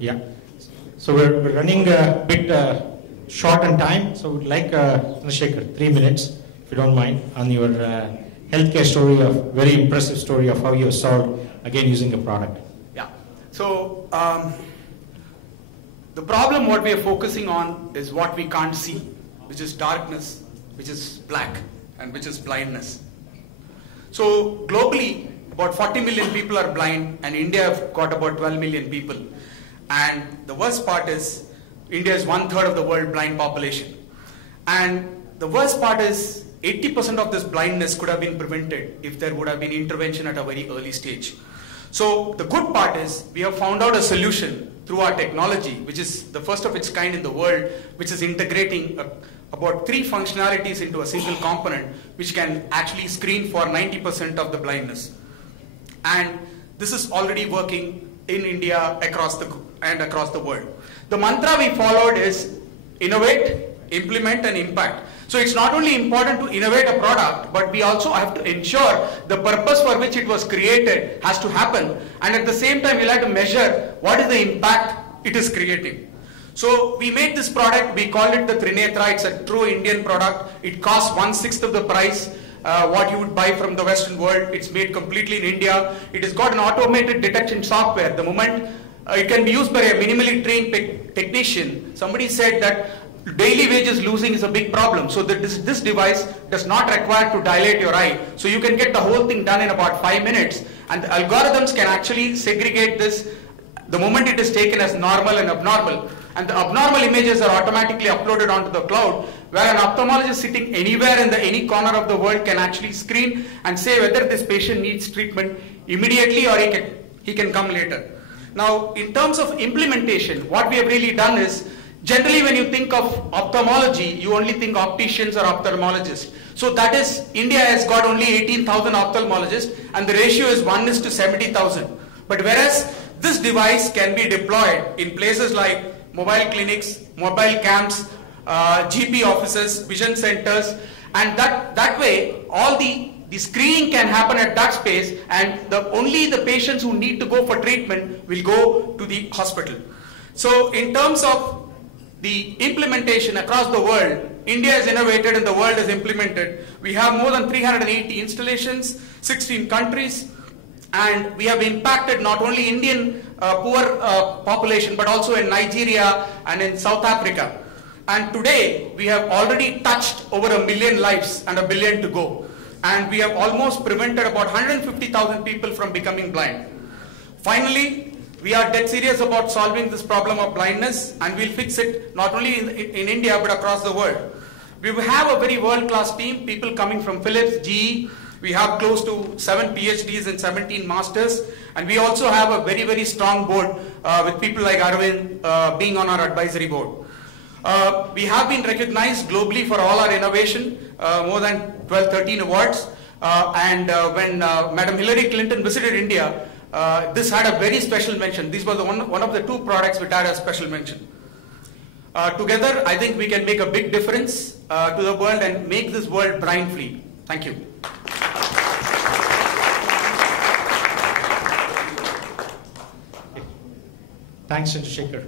Yeah. So we're running a bit short on time, so we'd like Chandrasekhar, 3 minutes, if you don't mind, on your healthcare story, very impressive story of how you have solved, again, using a product. Yeah. So the problem what we are focusing on is what we can't see, which is darkness, which is black, and which is blindness. So globally, about 40 million people are blind, and India have got about 12 million people. And the worst part is, India is 1/3 of the world blind population. And the worst part is, 80% of this blindness could have been prevented if there would have been intervention at a very early stage. So the good part is, we have found out a solution through our technology, which is the first of its kind in the world, which is integrating about 3 functionalities into a single component, which can actually screen for 90% of the blindness. And this is already working in India across the world. The mantra we followed is innovate, implement, and impact. So it's not only important to innovate a product, but we also have to ensure the purpose for which it was created has to happen, and at the same time we'll have to measure what is the impact it is creating. So we made this product, we called it the Trinetra. It's a true Indian product. It costs 1/6 of the price what you would buy from the Western world. It's made completely in India. It has got an automated detection software. The moment it can be used by a minimally trained technician. Somebody said that daily wages losing is a big problem. So this device does not require to dilate your eye. So you can get the whole thing done in about 5 minutes. And the algorithms can actually segregate this the moment it is taken as normal and abnormal. And the abnormal images are automatically uploaded onto the cloud, where an ophthalmologist sitting anywhere in any corner of the world can actually screen and say whether this patient needs treatment immediately or he can come later. Now, in terms of implementation, what we have really done is, generally when you think of ophthalmology, you only think opticians or ophthalmologists. So that is, India has got only 18,000 ophthalmologists, and the ratio is 1:70,000. But whereas this device can be deployed in places like mobile clinics, mobile camps, GP offices, vision centers, and that way all the screening can happen at that space, and only the patients who need to go for treatment will go to the hospital. So in terms of the implementation across the world, India has innovated and the world has implemented. We have more than 380 installations, 16 countries, and we have impacted not only Indian poor population, but also in Nigeria and in South Africa. And today, we have already touched over 1 million lives and 1 billion to go. And we have almost prevented about 150,000 people from becoming blind. Finally, we are dead serious about solving this problem of blindness, and we'll fix it not only in India, but across the world. We have a very world-class team, people coming from Philips, GE. We have close to 7 PhDs and 17 masters, and we also have a very, very strong board with people like Arvind being on our advisory board. We have been recognized globally for all our innovation, more than 12, 13 awards, and when Madam Hillary Clinton visited India, this had a very special mention. These were one of the 2 products which had a special mention. Together, I think we can make a big difference to the world and make this world blind-free. Thank you. Thanks, Chandrasekhar.